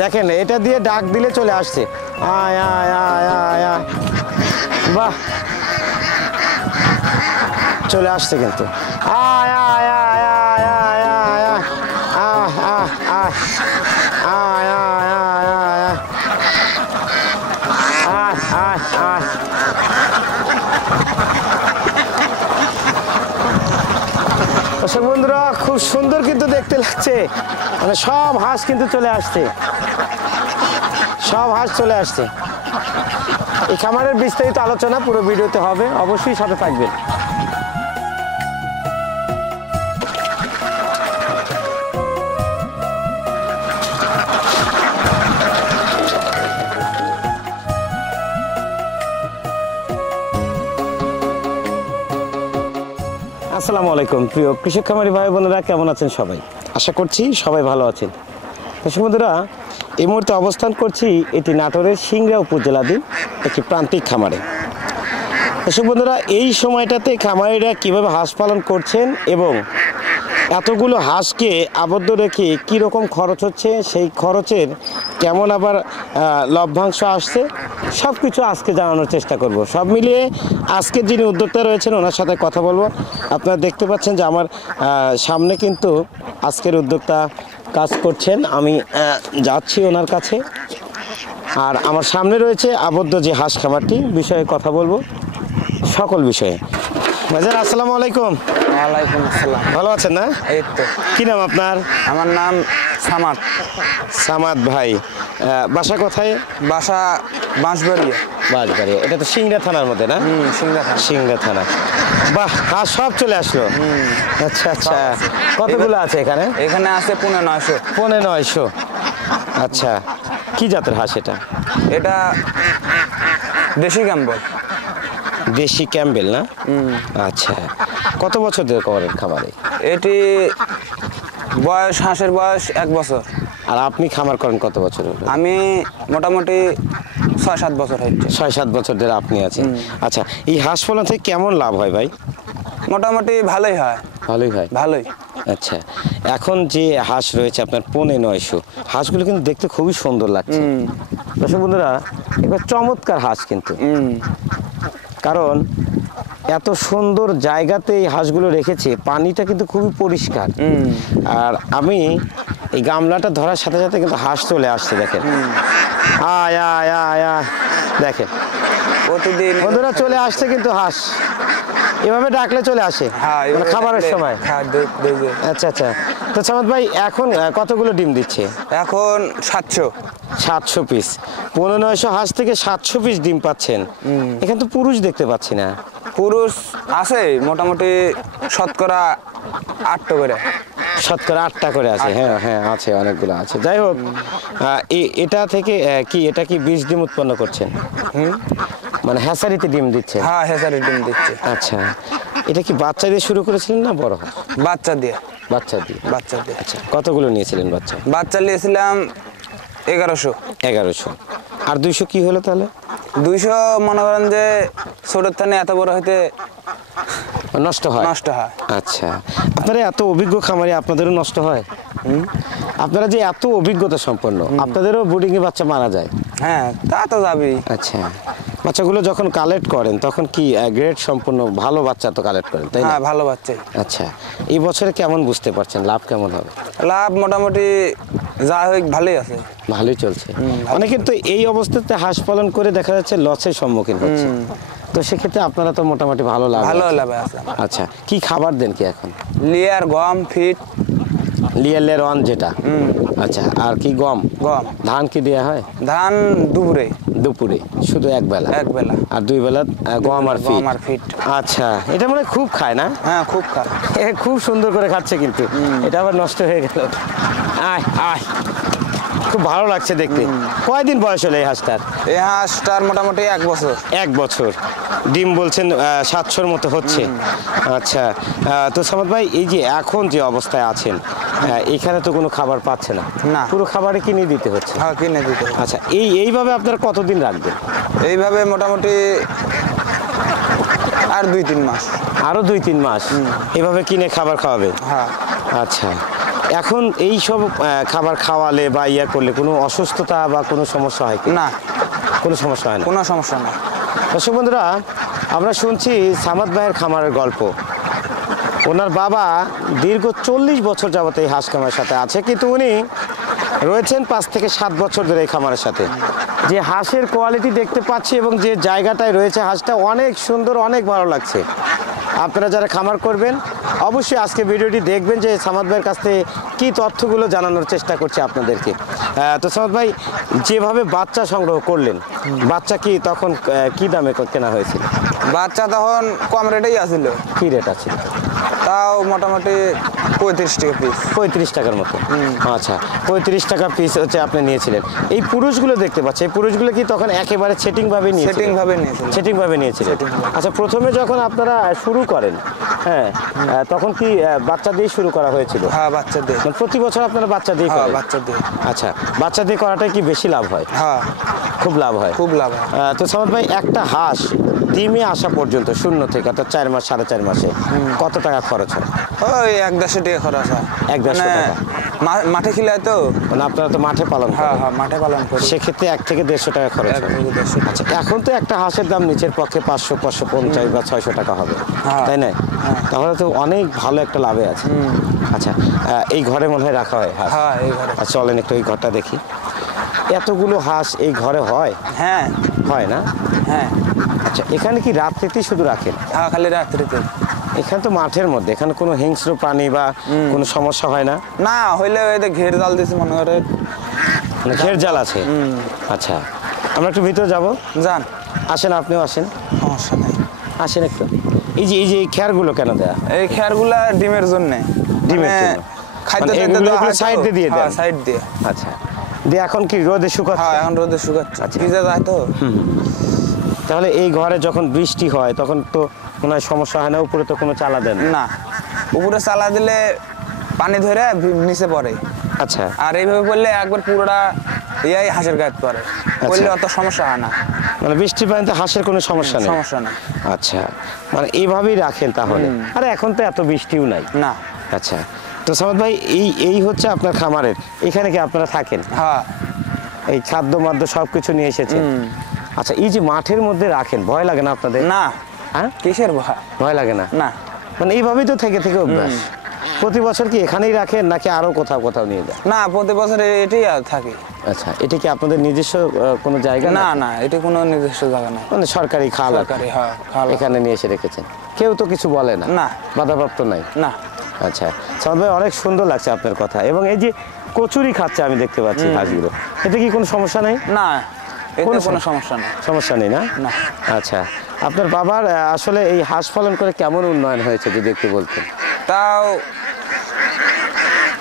দেখেন এটা দিয়ে ডাক দিলে চলে আসছে, আয় আয় আয় আয় আয়, বাহ চলে আসছে কিন্তু, আয় আয় আয় আয় আয় আয় আয় আয় আয় আয় আয় আয় আয়। দর্শক বন্ধুরা খুব সুন্দর কিন্তু দেখতে লাগছে, মানে সব হাঁস কিন্তু চলে আসছে, সব হাঁস চলে আসছে। এই খামারের বিস্তারিত আলোচনা পুরো ভিডিওতে হবে, অবশ্যই সাথে থাকবেন। আসসালামু আলাইকুম প্রিয় কৃষক খামারি ভাই বোনেরা, কেমন আছেন সবাই? আশা করছি সবাই ভালো আছেন। দর্শক বন্ধুরা এই মুহূর্তে অবস্থান করছি এটি নাটোরের সিংড়া উপজেলাধীন একটি প্রান্তিক খামারে। দর্শক বন্ধুরা এই সময়টাতে খামারিরা কীভাবে হাঁস পালন করছেন এবং এতগুলো হাঁসকে আবদ্ধ রেখে কীরকম খরচ হচ্ছে, সেই খরচের কেমন আবার লভ্যাংশ আসছে, সব কিছু আজকে জানানোর চেষ্টা করব। সব মিলিয়ে আজকের যিনি উদ্যোক্তা রয়েছেন ওনার সাথে কথা বলবো। আপনারা দেখতে পাচ্ছেন যে আমার সামনে কিন্তু আজকের উদ্যোক্তা কাজ করছেন, আমি যাচ্ছি ওনার কাছে। আর আমার সামনে রয়েছে আবদ্ধ যে হাঁস খামারটি, বিষয়ে কথা বলবো সকল বিষয়ে। ভাইজান আসসালামু আলাইকুম। ওয়ালাইকুম আসসালাম। ভালো আছেন না? এই তো। কি নাম আপনার? আমার নাম সামাদ। সামাদ ভাই, বাসা কোথায়? বাসা বাঁশবাড়িয়া। বাঁশবাড়িয়া, এটা তো সিংড়া থানার মধ্যে না? সিংড়া থানা। সিংড়া থানা। বাহ, হাঁস সব চলে আসলো। আচ্ছা আচ্ছা, কতগুলো আছে এখানে? এখানে আছে 950। 950। আচ্ছা, কি জাতের হাঁস এটা? এটা দেশি ক্যাম্বেল। দেশি ক্যাম্বেল না? আচ্ছা, কত বছর ধরে করেন খামারে? এটি বয়স, হাঁসের বয়স 1 বছর। আর আপনি খামার করেন কত বছর হলো? আমি মোটামুটি 6-7 বছর হচ্ছে। 6-7 বছর ধরে আপনি আছেন। আচ্ছা, এই হাঁস পালন থেকে কেমন লাভ হয় ভাই? মোটামুটি ভালোই হয়। ভালোই হয়। ভালোই। আচ্ছা, এখন যে হাঁস রয়েছে আপনার 950, হাঁসগুলো কিন্তু দেখতে খুবই সুন্দর লাগছে। দর্শক বন্ধুরা এবার চমৎকার হাঁস কিন্তু, কারণ এত সুন্দর জায়গাতে এই হাঁসগুলো রেখেছে, পানিটা কিন্তু খুবই পরিষ্কার। আর আমি এই গামলাটা ধরার সাথে সাথে কিন্তু হাঁস চলে আসছে, দেখেন আয় আয় আয় আয়, দেখেন প্রতিদিন বন্ধুরা চলে আসছে কিন্তু হাঁস, এভাবে ডাকলে চলে আসে খাবারের সময়। আচ্ছা আচ্ছা, তো সামাদ ভাই এখন কতগুলো ডিম দিচ্ছে? এখন 700 পিস। 950 হাঁস থেকে 700 পিস ডিম পাচ্ছেন। এখানে তো পুরুষ দেখতে পাচ্ছি না। পুরুষ আছে মোটামুটি শতকরা 8টা করে। শতকরা 8টা করে আছে? হ্যাঁ হ্যাঁ আছে, অনেকগুলো আছে। যাই হোক, এটা থেকে এটা কি বীজ ডিম উৎপন্ন করছেন? মানে হ্যাচারিতে ডিম দিচ্ছে? হ্যাঁ, হ্যাচারি ডিম দিচ্ছে। আচ্ছা, এটা কি বাচ্চা দিয়ে শুরু করেছিলেন না বড় হাঁস? বাচ্চা দিয়ে। বাচ্চা দিয়ে। বাচ্চা দিয়ে। আচ্ছা, কতগুলো নিয়েছিলেন বাচ্চা? বাচ্চা নিয়েছিলাম 1100। 1100। আর 200 কি হলো তাহলে? 200 মনে করেন যে ছোটোর থানে এত বড় হইতে নষ্ট হয়। আচ্ছা, আপনারা এত অভিজ্ঞ খামারি, আপনাদেরও নষ্ট হয়? আপনারা যে এত অভিজ্ঞতা সম্পন্ন, আপনাদেরও বোর্ডিং এ বাচ্চা মারা যায়? হ্যাঁ, তা তো যাবেই। আচ্ছা, বাচ্চাগুলো যখন কালেক্ট করেন তখন কি গ্রেড সম্পূর্ণ ভালো বাচ্চা তো কালেক্ট করেন, তাই না? হ্যাঁ, ভালো বাচ্চাই। আচ্ছা, এই বছরে কেমন বুঝতে পারছেন লাভ কেমন হবে? লাভ মোটামুটি যা হোক ভালোই আছে। ভালোই চলছে। অনেকে তো এই অবস্থাতে হাঁস পালন করে দেখা যাচ্ছে লসের সম্মুখীন হচ্ছে, তো সেক্ষেত্রে আপনারা তো মোটামুটি ভালো লাভ আছে। আচ্ছা, কি খাবার দেন কি এখন? লিয়ার, গম, ফিট। লিয়ালের অন যেটা। আচ্ছা, আর কি গম? গম। ধান কি দেওয়া হয়? ধান দুপুরে। দুপুরে শুধু এক বেলা? আর 2 বেলা গম আর ফিট। আচ্ছা, এটা মানে খুব খায় না? হ্যাঁ, খুব খায়। খুব সুন্দর করে খাচ্ছে কিন্তু এটা আবার নষ্ট হয়ে গেল। আয় আয়, খুব ভালো লাগছে দেখতে। কয়দিন বয়স হলো এই হাঁসটার? এই হাঁসটার মোটামুটি 1 বছর। 1 বছর। ডিম বলছেন 700-র মতো হচ্ছে। আচ্ছা, তো সামাদ ভাই এই যে এখন যে অবস্থায় আছেন, এখানে তো কোনো খাবার পাচ্ছে না? না, পুরো খাবারে কিনে দিতে হচ্ছে? হ্যাঁ, কিনে দিতে হচ্ছে। আচ্ছা, এইভাবে আপনারা কতদিন রাখবেন? এইভাবে মোটামুটি আর 2-3 মাস। আরো 2-3 মাস এভাবে কিনে খাবার খাওয়াবে? হ্যাঁ। আচ্ছা, এখন এই সব খাবার খাওয়ালে বা ইয়া করলে কোনো অসুস্থতা বা কোনো সমস্যা হয় কি? না, কোনো সমস্যা হয় না। কোনো সমস্যা না। দর্শক বন্ধুরা, আমরা শুনছি সামাদ ভাইয়ের খামারের গল্প। ওনার বাবা দীর্ঘ 40 বছর যাবত এই হাঁস খামারের সাথে আছে, কিন্তু উনি রয়েছেন 5 থেকে 7 বছর ধরে এই খামারের সাথে। যে হাঁসের কোয়ালিটি দেখতে পাচ্ছি এবং যে জায়গাটায় রয়েছে হাঁসটা অনেক সুন্দর, অনেক ভালো লাগছে। আপনারা যারা খামার করবেন অবশ্যই আজকে ভিডিওটি দেখবেন যে সামাদ ভাইয়ের কাছ থেকে কী তথ্যগুলো জানানোর চেষ্টা করছি আপনাদেরকে। তো সামাদ ভাই, যেভাবে বাচ্চা সংগ্রহ করলেন, বাচ্চা কি তখন কি দামে কেনা হয়েছিল? বাচ্চা তখন কম রেটেই আসছিল। কি রেট আছে? তাও মোটামুটি 35 টাকা পিস। 35 টাকার মতো। আচ্ছা, 35 টাকা পিস হচ্ছে আপনি নিয়েছিলেন। এই পুরুষগুলো দেখতে পাচ্ছি, এই পুরুষগুলো কি তখন একেবারে সেটিংভাবে নিয়েছিলেন? সেটিংভাবে নিয়েছিলাম। সেটিংভাবে নিয়েছিলেন। আচ্ছা, প্রথমে যখন আপনারা শুরু করেন, হ্যাঁ, তখন কি বাচ্চা দিয়ে শুরু করা হয়েছিল? হ্যাঁ, বাচ্চা দিয়ে। মানে প্রতি বছর আপনারা বাচ্চা দিয়ে হ্যাঁ, করেন? বাচ্চা দিয়ে। আচ্ছা, বাচ্চা দিয়ে করাটাই কি বেশি লাভ হয়? হ্যাঁ, খুব লাভ হয়। খুব লাভ হয়। তো সামাদ ভাই, একটা হাঁস ডিমে আসা পর্যন্ত শূন্য থেকে অর্থাৎ 4 মাস 4.5 মাসে কত টাকা খরচ হয়? ওই 1-1.5 টাকা খরচ হয়। 1-1.5 টাকা। মাঠে খিলায় তো। মানে আপনারা তো মাঠে পালন হ্যাঁ করেন। হ্যাঁ, মাঠে পালন করি। সেক্ষেত্রে 1 থেকে 150 টাকা খরচ হয়। 1-1.5 টাকা। আচ্ছা, এখন তো একটা হাঁসের দাম নিচের পক্ষে 500-550 বা 600 টাকা হবে, হ্যাঁ। তাই না? তাহলে তো অনেক ভালো একটা লাভে আছে। আচ্ছা, এই ঘরে মনে হয় রাখা হয় হাঁস? হ্যাঁ, এই ঘরে। আচ্ছা, চলেন একটু এই ঘরটা দেখি। এতগুলো হাঁস এই ঘরে হয়? হ্যাঁ হয় না? হ্যাঁ আচ্ছা, এখানে কি রাত্রিতেই শুধু রাখেন? হ্যাঁ, খালি রাত্রিতে। এখানে তো মাঠের মধ্যে, এখানে কোনো হিংস্র প্রাণী বা কোনো সমস্যা হয় না? না হইলে ওই যে ঘের জাল দিয়েছি মনে করে। মানে ঘের জাল আছে? আচ্ছা, আমরা একটু ভিতরে যাব। যান, আসেন, আপনিও আসেন। সমস্যা নেই। আসেন একটু। এই যে এই খেয়ারগুলো কেন দেয়া? এই খেয়ারগুলা ডিমের জন্য। ডিমের জন্য? খাদ্য মানে দিতে এগুলো দেওয়া হয় তো। সাইড দিয়ে দেন? হ্যাঁ, সাইড দিয়ে। আচ্ছা, দিয়ে এখন কি রোদে শুকাচ্ছে? হ্যাঁ, এখন রোদে শুকাচ্ছে। ভিজে যায় তো। তাহলে এই ঘরে যখন বৃষ্টি হয় তখন তো মনে হয় সমস্যা হয় না? উপরে তো কোনো চালা দেন না? না, উপরে চালা দিলে পানি ধরে নিচে পড়ে। আচ্ছা, আর এইভাবে পড়লে একবার পুরোটা ইয়াই হাঁসের গায়ে পড়ে। পড়লে অত সমস্যা হয় না। মানে বৃষ্টির পানিতে হাঁসের কোনো সমস্যা নেই? সমস্যা নেই। আচ্ছা, মানে এইভাবেই রাখেন তাহলে? আরে এখন তো এত বৃষ্টিও নাই। না। আচ্ছা, তো সামাদ ভাই, এই হচ্ছে আপনার খামারের। এখানে কি আপনারা থাকেন? হ্যাঁ। এই খাদ্য মাদ্য সব কিছু নিয়ে এসেছেন? আচ্ছা, এই যে মাঠের মধ্যে রাখেন, ভয় লাগে না আপনাদের? না। হ্যাঁ, কিসের ভয়? ভয় লাগে না? না। মানে এইভাবেই তো থেকে থেকে অভ্যাস। প্রতি বছর কি এখানেই রাখেন নাকি আরো কোথাও নিয়ে যান? না, প্রতি বছর এটাই আর থাকে। আচ্ছা, এটা কি আপনাদের নিজস্ব কোনো জায়গা? না না, এটা কোনো নিজস্ব জায়গা না। মানে সরকারি খাল? সরকারি, হ্যাঁ, খাল। এখানে নিয়ে এসে রেখেছেন, কেউ তো কিছু বলে না? না। বাধাপ্রাপ্ত নাই? না। আচ্ছা, সামাদ ভাই, অনেক সুন্দর লাগছে আপনার কথা। এবং এই যে কচুরি খাচ্ছে আমি দেখতে পাচ্ছি হাঁসগুলো, এতে কি কোনো সমস্যা নেই? না, এতে কোনো কোনো সমস্যা নেই। সমস্যা নেই না? না। আচ্ছা, আপনার বাবার আসলে এই হাঁস পালন করে কেমন উন্নয়ন হয়েছে যদি একটু বলতেন? তাও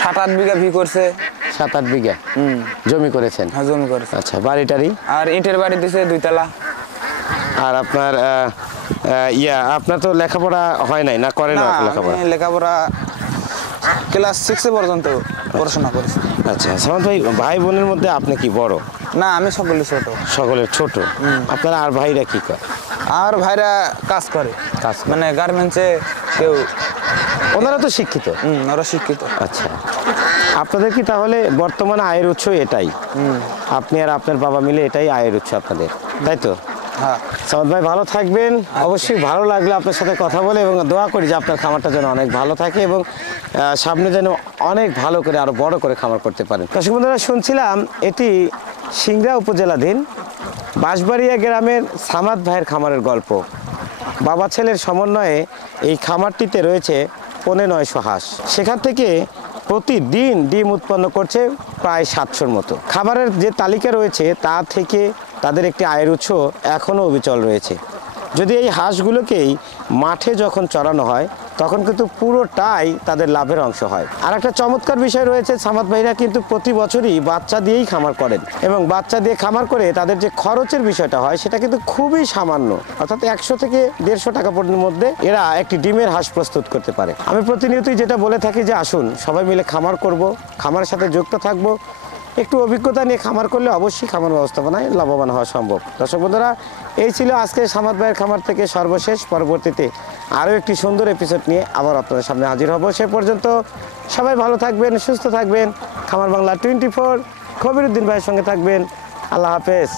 7-8 বিঘা ভি করছে। 7-8 বিঘা জমি করেছেন? হ্যাঁ, জমি করেছে। আচ্ছা, বাড়িটারি? আর ইটের বাড়ি দিছে 2 তলা। আর আপনার আপনার তো লেখাপড়া হয় নাই না? করেন না, লেখাপড়া? আমি লেখাপড়া ক্লাস 6 পর্যন্ত পড়াশোনা করেছি। আচ্ছা, সামাদ ভাই, ভাই বোনের মধ্যে আপনি কি বড়? না, আমি সকলে ছোট। সকলের ছোট? আপনারা আর ভাইরা কি করে? আর ভাইরা কাজ করে। কাজ করে? মানে গার্মেন্টসে কেউ। ওনারা তো শিক্ষিত? ওরা শিক্ষিত। আচ্ছা, আপনাদের কি তাহলে বর্তমানে আয়ের উৎস এটাই? আপনি আর আপনার বাবা মিলে এটাই আয়ের উৎস আপনাদের, তাই তো? হ্যাঁ। সামাদ ভাই, ভালো থাকবেন। অবশ্যই ভালো লাগলো আপনার সাথে কথা বলে, এবং দোয়া করি যে আপনার খামারটা যেন অনেক ভালো থাকে এবং সামনে যেন অনেক ভালো করে আরো বড় করে খামার করতে পারেন। দর্শক বন্ধুরা, শুনছিলাম এটি সিংড়া উপজেলাধীন বাঁশবাড়িয়া গ্রামের সামাদ ভাইয়ের খামারের গল্প। বাবা ছেলের সমন্বয়ে এই খামারটিতে রয়েছে 950 হাঁস। সেখান থেকে প্রতিদিন ডিম উৎপন্ন করছে প্রায় 700-র মতো। খাবারের যে তালিকা রয়েছে তা থেকে তাদের একটি আয়ের উৎস এখনও অবিচল রয়েছে। যদি এই হাঁসগুলোকেই মাঠে যখন চড়ানো হয় তখন কিন্তু পুরোটাই তাদের লাভের অংশ হয়। আর একটা চমৎকার বিষয় রয়েছে, সামাদ ভাইরা কিন্তু প্রতি বছরই বাচ্চা দিয়েই খামার করেন, এবং বাচ্চা দিয়ে খামার করে তাদের যে খরচের বিষয়টা হয় সেটা কিন্তু খুবই সামান্য, অর্থাৎ 100 থেকে 150 টাকা মধ্যে এরা একটি ডিমের হাঁস প্রস্তুত করতে পারে। আমি প্রতিনিয়তই যেটা বলে থাকি যে আসুন সবাই মিলে খামার করব, খামারের সাথে যুক্ত থাকব, একটু অভিজ্ঞতা নিয়ে খামার করলে অবশ্যই খামার ব্যবস্থাপনায় লাভবান হওয়া সম্ভব। দর্শক বন্ধুরা, এই ছিল আজকে সামাদ ভাইয়ের খামার থেকে সর্বশেষ। পরবর্তীতে আরও একটি সুন্দর এপিসোড নিয়ে আবার আপনাদের সামনে হাজির হব। সে পর্যন্ত সবাই ভালো থাকবেন, সুস্থ থাকবেন। খামার বাংলা 24 খবিরউদ্দিন ভাইয়ের সঙ্গে থাকবেন। আল্লাহ হাফেজ।